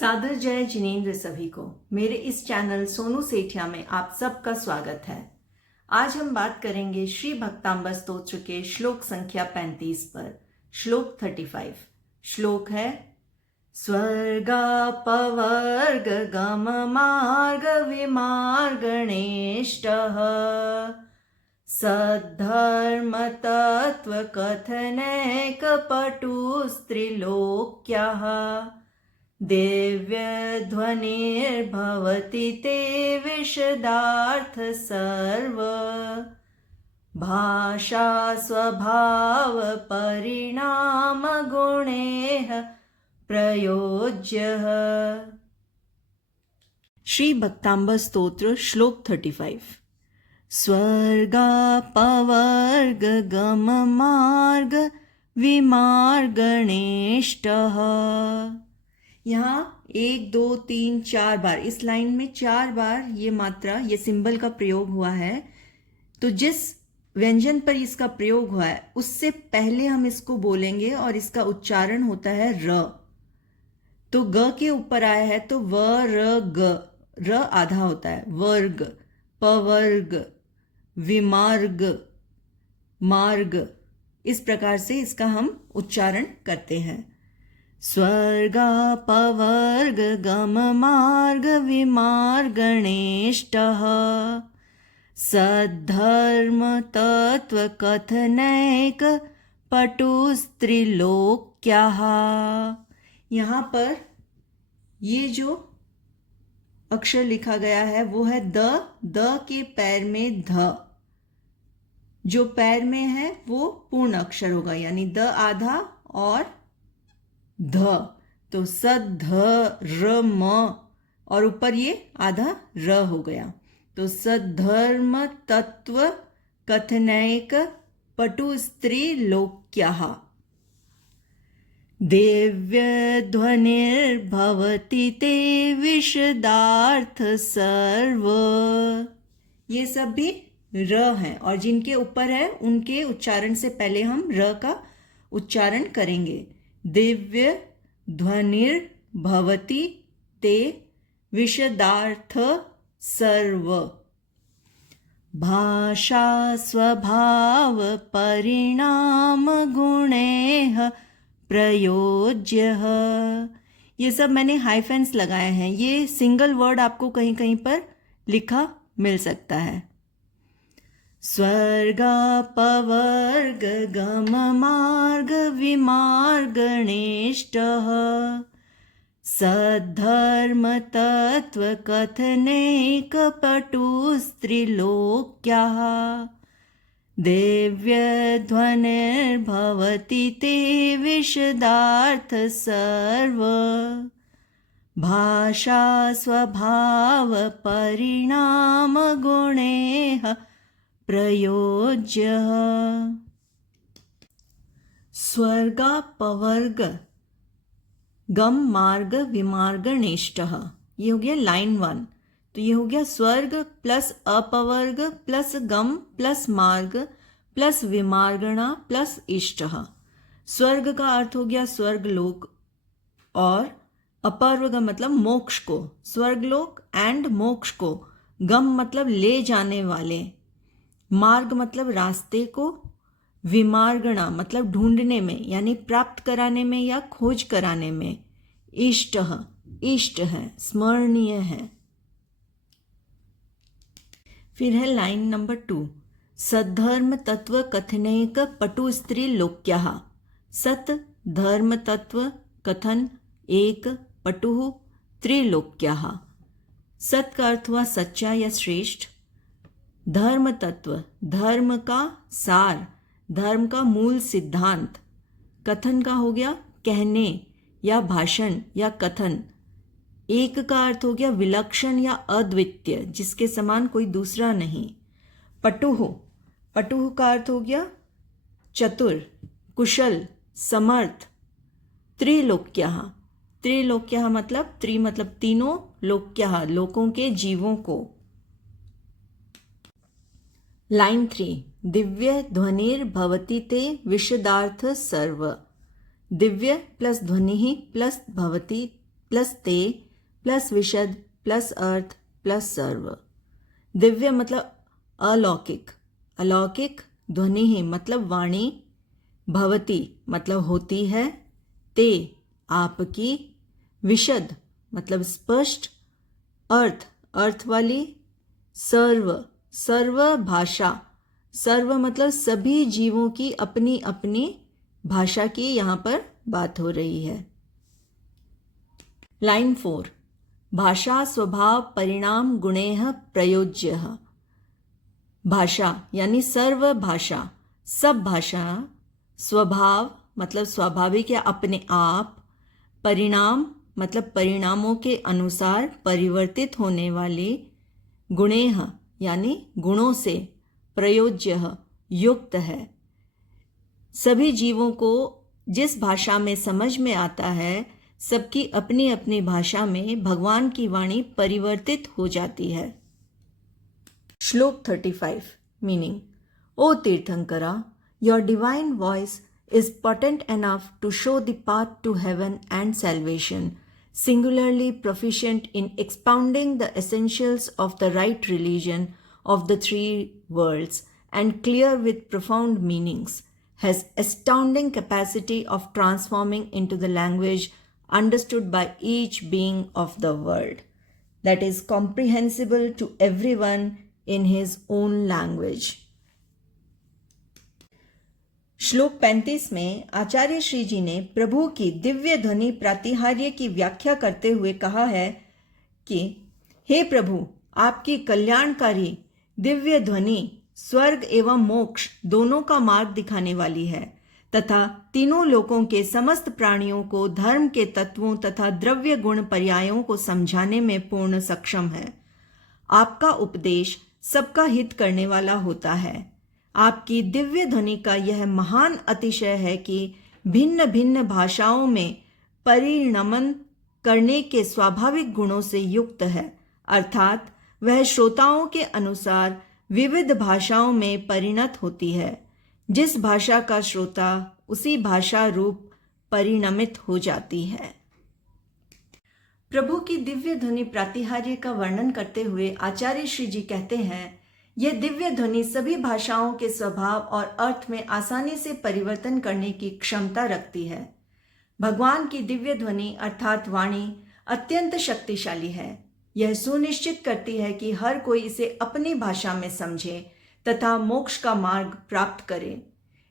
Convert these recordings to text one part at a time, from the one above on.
सादर जय जिनेंद्र सभी को मेरे इस चैनल सोनू सेठिया में आप सबका स्वागत है। आज हम बात करेंगे श्री भक्तांबर स्तोत्र के श्लोक संख्या 35 पर। श्लोक 35 श्लोक है स्वर्गापवर्ग गम मार्ग विमार्गणेष्टः सद्धर्म तत्व कथनैक पटुस्त्रिलोक्यः दिव्यध्वनिर्भवति ते विशदार्थ सर्व भाषा स्वभाव परिणाम गुणेः प्रयोज्यः। श्री भक्तांबर स्तोत्र श्लोक 35 स्वर्गापवर्ग गम मार्ग विमार्गणेष्टः। यहाँ 1 2 3 4 बार, इस लाइन में 4 बार ये मात्रा, ये सिंबल का प्रयोग हुआ है। तो जिस व्यंजन पर इसका प्रयोग हुआ है उससे पहले हम इसको बोलेंगे और इसका उच्चारण होता है र। तो ग के ऊपर आया है तो व र ग, र आधा होता है। वर्ग, पवर्ग, विमार्ग, मार्ग, इस प्रकार से इसका हम उच्चारण करते हैं। स्वर्गापवर्ग गम मार्ग विमार्गणेष्टः सद्धर्म तत्व कथनैक पटुस्त्रिलोक्यः। यहाँ पर ये जो अक्षर लिखा गया है वो है द के पैर में ध, जो पैर में है वो पूर्ण अक्षर होगा, यानी द आधा और ध। तो सध र म और ऊपर ये आधा र हो गया। तो सद्धर्म तत्व कथनैक पटुस्त्रिलोक्यः दिव्य ध्वनिर्भवति ते विशदार्थ सर्व। ये सब भी र हैं और जिनके ऊपर है उनके उच्चारण से पहले हम र का उच्चारण करेंगे। दिव्य ध्वनिर्भवति ते विशदार्थ सर्व भाषा स्वभाव परिणाम गुणेः प्रयोज्यः। ये सब मैंने हाइफेंस लगाए हैं, ये सिंगल वर्ड आपको कहीं कहीं पर लिखा मिल सकता है। स्वर्गापवर्ग गम मार्ग विमार्गणेष्टः सद्धर्म तत्व कथनैक पटुस्त्रिलोक्यः दिव्य ध्वनिर्भवति ते विशदार्थ सर्व भाषा स्वभाव परिणाम गुणेः प्रयोज्यः। स्वर्गापवर्ग गम मार्ग विमार्गणेष्टः, ये हो गया लाइन 1। तो ये हो गया स्वर्ग प्लस अपवर्ग प्लस गम प्लस मार्ग प्लस विमार्गणा प्लस इष्टः। स्वर्ग का अर्थ हो गया स्वर्ग लोक और अपवर्ग मतलब मोक्ष को, स्वर्गलोक एंड मोक्ष को। गम मतलब ले जाने वाले, मार्ग मतलब रास्ते को, विमार्गणा मतलब ढूंढने में यानी प्राप्त कराने में या खोज कराने में, इष्ट इष्ट है, स्मरणीय है। फिर है लाइन नंबर 2 सद्धर्म तत्व कथनैक पटुस्त्रिलोक्यः। सत धर्म तत्व कथन एक पटुः त्रिलोक्यः। सत का अर्थ हुआ सच्चा या श्रेष्ठ। धर्म तत्व धर्म का सार, धर्म का मूल सिद्धांत। कथन का हो गया कहने या भाषण या कथन। एक का अर्थ हो गया विलक्षण या अद्वितीय, जिसके समान कोई दूसरा नहीं। पटुः पटुः का अर्थ हो गया चतुर, कुशल, समर्थ। त्रिलोक्यः त्रिलोक्यः मतलब त्रि मतलब तीनों, लोक्यः लोकों के, जीवों को। लाइन 3 दिव्य ध्वनिर्भवति ते विशदार्थ सर्व। दिव्य प्लस ध्वनि प्लस भवति प्लस ते प्लस विशद प्लस अर्थ प्लस सर्व। दिव्य मतलब अलौकिक, अलौकिक ध्वनि ही मतलब वाणी, भवती मतलब होती है, ते आपकी, विशद मतलब स्पष्ट, अर्थ अर्थ वाली, सर्व सर्व भाषा, सर्व मतलब सभी जीवों की अपनी अपनी भाषा की यहाँ पर बात हो रही है। लाइन 4, भाषा स्वभाव परिणाम गुणेह प्रयोज्य। भाषा यानी सर्व भाषा, सब भाषा, स्वभाव मतलब स्वाभाविक या अपने आप, परिणाम मतलब परिणामों के अनुसार परिवर्तित होने वाली, गुणेह यानी गुणों से, प्रयोज्य युक्त है। सभी जीवों को जिस भाषा में समझ में आता है, सबकी अपनी अपनी भाषा में भगवान की वाणी परिवर्तित हो जाती है। श्लोक 35 meaning. O Tirthankara, your divine voice is potent enough to show the path to heaven and salvation, singularly proficient in expounding the essentials of the right religion of the three worlds, and clear with profound meanings, has astounding capacity of transforming into the language understood by each being of the world, that is comprehensible to everyone in his own language. श्लोक 35 में आचार्य श्री जी ने प्रभु की दिव्य ध्वनि प्रातिहार्य की व्याख्या करते हुए कहा है कि हे प्रभु, आपकी कल्याणकारी दिव्य ध्वनि स्वर्ग एवं मोक्ष दोनों का मार्ग दिखाने वाली है तथा तीनों लोकों के समस्त प्राणियों को धर्म के तत्वों तथा द्रव्य गुण पर्यायों को समझाने में पूर्ण सक्षम है। आपका उपदेश सबका हित करने वाला होता है। आपकी दिव्य ध्वनि का यह महान अतिशय है कि भिन्न भिन्न भाषाओं में परिणमन करने के स्वाभाविक गुणों से युक्त है, अर्थात वह श्रोताओं के अनुसार विविध भाषाओं में परिणत होती है। जिस भाषा का श्रोता उसी भाषा रूप परिणमित हो जाती है। प्रभु की दिव्य ध्वनि प्रातिहार्य का वर्णन करते हुए आचार्य श्री जी कहते हैं, यह दिव्य ध्वनि सभी भाषाओं के स्वभाव और अर्थ में आसानी से परिवर्तन करने की क्षमता रखती है। भगवान की दिव्य ध्वनि अर्थात वाणी अत्यंत शक्तिशाली है। यह सुनिश्चित करती है कि हर कोई इसे अपनी भाषा में समझे तथा मोक्ष का मार्ग प्राप्त करे।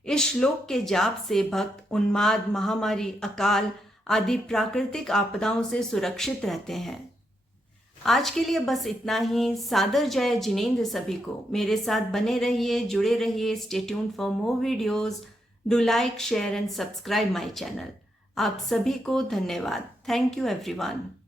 इस श्लोक के जाप से भक्त उन्माद, महामारी, अकाल आदि प्राकृतिक आपदाओं से सुरक्षित रहते हैं। आज के लिए बस इतना ही। सादर जय जिनेंद्र सभी को। मेरे साथ बने रहिए, जुड़े रहिए। Stay tuned for more videos. Do like, share and subscribe my channel. आप सभी को धन्यवाद। Thank you everyone.